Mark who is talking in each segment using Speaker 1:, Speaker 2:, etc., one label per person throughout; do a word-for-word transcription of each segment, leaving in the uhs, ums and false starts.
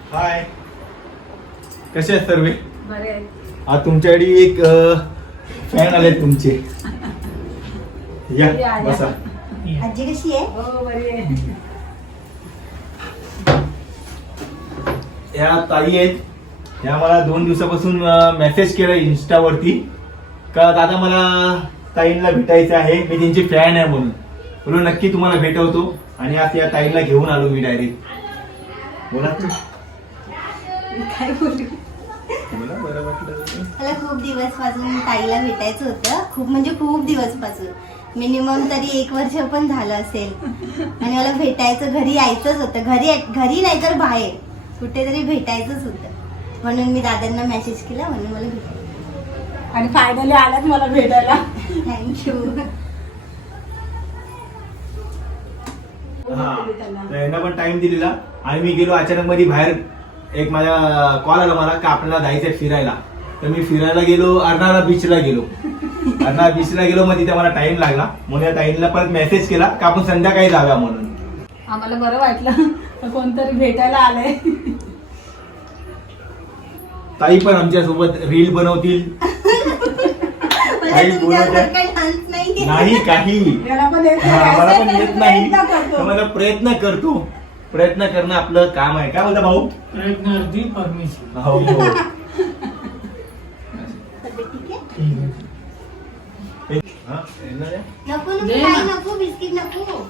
Speaker 1: हाय, कसे आहेत सर्व?
Speaker 2: बरे आहेत.
Speaker 1: आज तुमच्याकडे एक फॅन आले तुमचे. या बसा.
Speaker 3: आजी कशी आहे?
Speaker 2: हो बरी आहे.
Speaker 1: या ताई आहेत. या मला दोन दिवसापासून मेसेज केला इंस्टावरती का दादा मला ताईंना भेटायचं आहे, मी त्यांची फॅन आहे म्हणून. बोलो नक्की तुम्हाला भेटवतो आणि आज या ताईंना घेऊन आलो मी डायरेक्ट. बोला तू.
Speaker 3: काय बोलू?
Speaker 1: बोला, बरं वाटलं.
Speaker 3: मला खूप दिवस पासून ताईला भेटायचं होतं, खूप म्हणजे खूप दिवस पासून, मिनिमम तरी एक वर्ष पण झालं असेल. आणि मला भेटायचं, घरी यायचंच होतं. घरी घरी नाही तर बाहेर कुठेतरी भेटायचंच होतं, म्हणून मी दादांना मेसेज केला, म्हणून मला भेटायचं.
Speaker 2: आणि फायनली आलात मला भेटायला.
Speaker 3: थँक्यू.
Speaker 1: हा, तर यांना पण टाइम दिलेला आणि मी गेलो अचानक मध्ये बाहेर. एक माझा कॉल आला मला का आपल्याला जायचंय फिरायला. तर मी फिरायला गेलो, अर्नाळा बीचला गेलो. अर्नाळा बीचला गेलो, मग तिथे मला टाइम लागला, म्हणून या ताईंना परत मेसेज केला का आपण संध्याकाळी जाऊया म्हणून.
Speaker 2: आम्हाला बरं वाटलं कोणतरी भेटायला आलंय.
Speaker 1: ताई पण आमच्या सोबत रील बनवतील. काही बोलत
Speaker 3: नाही.
Speaker 1: नाही काही.
Speaker 2: याला पण येत
Speaker 1: हा,
Speaker 2: नाही.
Speaker 1: मला पण येत नाही.
Speaker 2: प्रयत्न करतो.
Speaker 1: तर मला प्रयत्न करतो. प्रयत्न करणं आपलं काम आहे. काय बोलता भाऊ?
Speaker 4: प्रयत्नार्थी परमेश्वर.
Speaker 1: हो हो.
Speaker 3: ठीक आहे.
Speaker 1: हा, येणार आहे?
Speaker 3: नको नको,
Speaker 4: दे ना.
Speaker 3: काही नको, बिस्किट नको.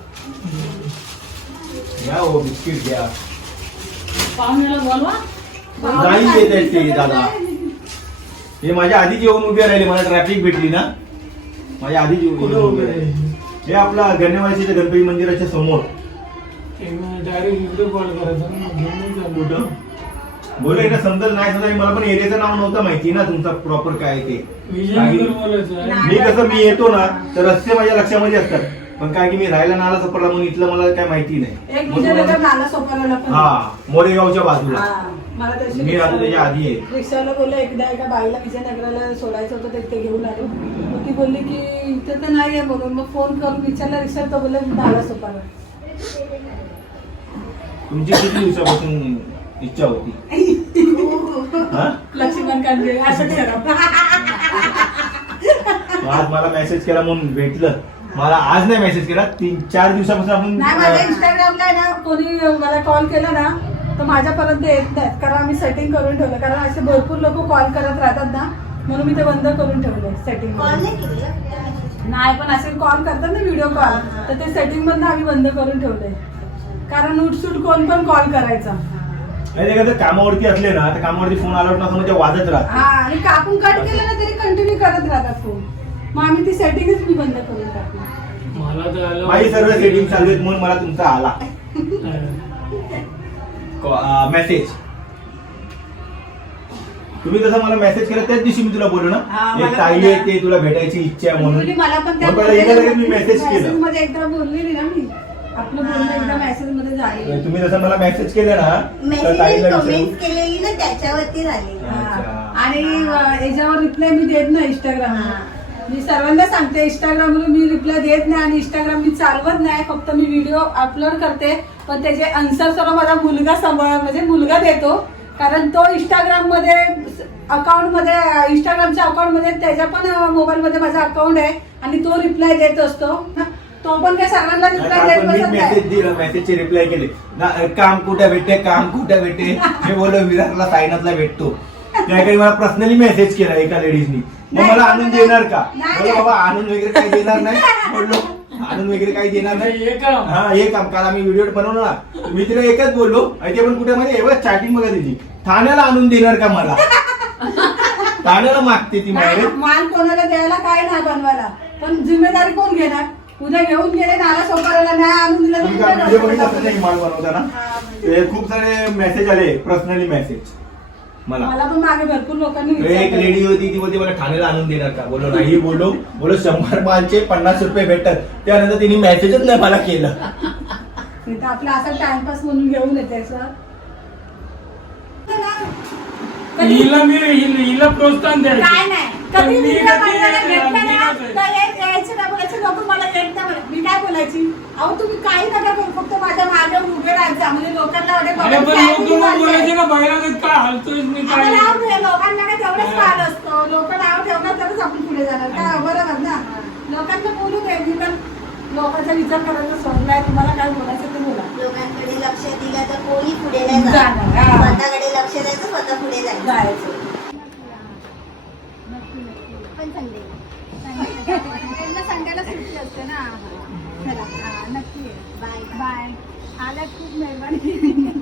Speaker 1: घ्या हो, बिस्किट घ्या.
Speaker 4: पाहुण्याला बोलवा.
Speaker 1: नाही येत आहेत ते दादा. हे माझ्या आधीच येऊन उभे राहिले, मला ट्रॅफिक भेटली ना, माझ्या आधीच येऊन उभे राहिले. हे आपला गणेवाशीच्या गणपती मंदिराच्या समोर.
Speaker 4: डायरेक्ट इकडे कॉल करायचा ना, घेऊन जा.
Speaker 1: कुठं बोलू ना, समजलं नाही समजा. मला पण एरियाचं नाव नव्हतं माहिती ना तुमचा प्रॉपर काय आहे ते.
Speaker 4: विजयनगर बोलायचं आहे.
Speaker 1: मी कसं मी येतो ना तर रस्ते माझ्या लक्षामध्ये असतात, पण काय की मी राहायला नाला सापडला म्हणून इथलं मला काय माहिती नाही.
Speaker 2: एक विजयनगर नाला सोपाराला पण.
Speaker 1: हा, मोरेगावच्या बाजूला.
Speaker 2: हा, मला तशी
Speaker 1: मी राहतो त्याच्या आधी आहे.
Speaker 2: रिक्षाला बोलले, एकदा एका बाईला विजयनगराला सोडायचं होतं, ते ते घेऊन आलो. मग ती बोलली की इथे तर नाही आहे म्हणून. मग फोन करून विचारला रिक्षा, तर बोलले नाला सोपारा.
Speaker 1: तुमची किती दिवसापासून इच्छा होती? हा?
Speaker 2: लक्ष्मण कांदे असं करा.
Speaker 1: आज मला मेसेज केला म्हणून भेटलं. मला आज नाही मेसेज केला, तीन चार दिवसापासून
Speaker 2: नाही, माझ्या
Speaker 1: आपण
Speaker 2: इंस्टाग्रामला आहे ना, कोणी मला कॉल केला ना तर माझ्यापर्यंत येत नाहीत, कारण आम्ही सेटिंग करून ठेवलं. कारण असे भरपूर लोक कॉल करत राहतात ना, म्हणून मी ते बंद करून ठेवलंय सेटिंग.
Speaker 3: कॉल नाही केलं?
Speaker 2: नाही, पण असे कॉल करतात ना व्हिडिओ कॉल, तर ते सेटिंग मधनं आम्ही बंद करून ठेवलंय. कारण उठसूट कोण पण कॉल करायचा.
Speaker 1: एखादं कामावरती असले ना तर कामावरती फोन आला नसं म्हणजे वाजत राहत.
Speaker 2: हा, आणि कापून कट केलं ना तरी कंटिन्यू करत राहतात फोन. मग आम्ही ती सेटिंगच मी बंद करून टाकली.
Speaker 4: मला तर आलं.
Speaker 1: माझी सर्व सेटिंग चालू आहेत म्हणून मला तुमचा आला मेसेज. तुम्ही जसं मला मेसेज केला त्याच दिवशी मी तुला बोललो
Speaker 2: हा,
Speaker 1: ना,
Speaker 2: मला
Speaker 1: एक ताई
Speaker 2: पण-
Speaker 1: आहे ते तुला भेटायची इच्छा आहे
Speaker 2: बोलली,
Speaker 1: म्हणून.
Speaker 2: मला पण त्या
Speaker 1: मग पहिला एकदा लगेच मी मेसेज केलं.
Speaker 2: मध्ये एकदा बोललेली ना मी, आपलं बोलणं एकदा मेसेज मध्ये झालेलं.
Speaker 1: तुम्ही जसं मला मेसेज केलं ना तर
Speaker 3: मेसेज
Speaker 1: ताईला विचारून-
Speaker 3: कमेंट केलेली ना, त्याच्यावरती झाली.
Speaker 1: अच्छा.
Speaker 2: आणि अं, याच्यावर रिप्लाय मी देत नाही इंस्टाग्राम.
Speaker 3: हा.
Speaker 2: मी सर्वांना सांगते, इंस्टाग्रामवर मी रिप्लाय देत नाही आणि इंस्टाग्राम मी चालवत नाही. फक्त मी व्हिडिओ अपलोड करते, पण त्याचे आन्सर सर्व माझा मुलगा सांभाळ म्हणजे मुलगा देतो. कारण तो इंस्टाग्राम मध्ये अकाउंट मध्ये इंस्टाग्रामच्या अकाउंट मध्ये त्याच्या पण मोबाईल मध्ये माझा अकाउंट आहे आणि तो रिप्लाय देत असतो. तो पण काय सर्वांना रिप्लाय देत बसत नाही.
Speaker 1: मेसेज दिला, मेसेजचे रिप्लाय केले ना, काम कुठे भेटते काम कुठे भेटते. मी बोललो विराटला सायनाथला भेटतो. त्या काही मला पर्सनली मेसेज केला एका लेडीजनी. मग
Speaker 2: नाही,
Speaker 1: मला आणून
Speaker 2: नाही,
Speaker 1: देणार का?
Speaker 2: नाही,
Speaker 1: बोललो
Speaker 2: नाही.
Speaker 1: बाबा आणून वगैरे काही देणार नाही. बोललो आणून वगैरे काही देणार नाही.
Speaker 4: हे काम.
Speaker 1: हा, हे काम. काल आम्ही व्हिडिओ बनवला ना, मी तिला एकच बोललो, आणि ते पण कुठे म्हणजे एवढं चॅटिंग बघा तिची, ठाण्याला आणून देणार का मला? ठाण्याला मागते ती
Speaker 2: नाही,
Speaker 1: मला.
Speaker 2: माल कोणाला द्यायला काय नाही बनवायला, पण जिम्मेदारी कोण घेणार? उद्या घेऊन गेले नाला सोपाराला, नाही आणून दिलं तर
Speaker 1: तुमचा
Speaker 2: कुठे
Speaker 1: व्हिडिओ बघितला
Speaker 2: जाणार?
Speaker 1: असेल ना की माल बनवताना, ते खूप सारे मेसेज आले, पर्सनली मेसेज मला.
Speaker 2: मला पण मागे भरपूर लोकांनी
Speaker 1: एक
Speaker 2: विचारलं.
Speaker 1: लेडी होती ती बोलते मला ठाण्याला आणून देणार का? बोलो नाही. बोलो बोलो शंभर मालचे पन्नास रुपये भेटतात. त्यानंतर तिने मेसेजच नाही मला केलं.
Speaker 2: मी तर आपला असा टाइमपास म्हणून घेऊन येते सर.
Speaker 4: हिला मी हिला हिला प्रोत्साहन द्यायचं.
Speaker 2: काय नाही, कधी
Speaker 4: मी
Speaker 2: व्हिडिओ
Speaker 4: कधी
Speaker 2: बनवायला
Speaker 4: नाही,
Speaker 2: घेतलं
Speaker 4: मी
Speaker 2: ना,
Speaker 4: नाही.
Speaker 2: तर एक यायचं ना, बोलायचं नको मला येत नाही म्हणत. मी काय बोलायचं सांगायची अहो तुम्ही काही नका करू फक्त माझ्या मागे उभे राहायचा म्हणजे लोकांना वाटेल
Speaker 4: अरे
Speaker 2: बाबा
Speaker 4: पण
Speaker 2: family
Speaker 4: लोक मग
Speaker 2: वाले.
Speaker 4: बोलायचे ना बैलागत काय हालतोय मी
Speaker 2: आता
Speaker 4: काय
Speaker 2: नाव ठेव, लोकांना काय तेवढंच पाहिलं असतं लोक नाव ठेवणार तरच आपण पुढे जाणार का बरोबर ना लोकांना बोलू दे मी पण लोकांचा विचार करायचा सोडलाय तुम्हाला काय बोलायचं ते बोला
Speaker 3: लोकांकडे लक्ष दिलं तर कोणी पुढे नाही जाणार.
Speaker 2: जाणार, हा.
Speaker 3: स्वतःकडे लक्ष द्यायचं स्वतः पुढे जायचं
Speaker 2: जायचं
Speaker 3: पण संडे
Speaker 5: त्यांना संडेला सुट्टी असते ना चला हा, नक्की
Speaker 3: बाय
Speaker 5: बाय आल्यात खूप मेहरबानी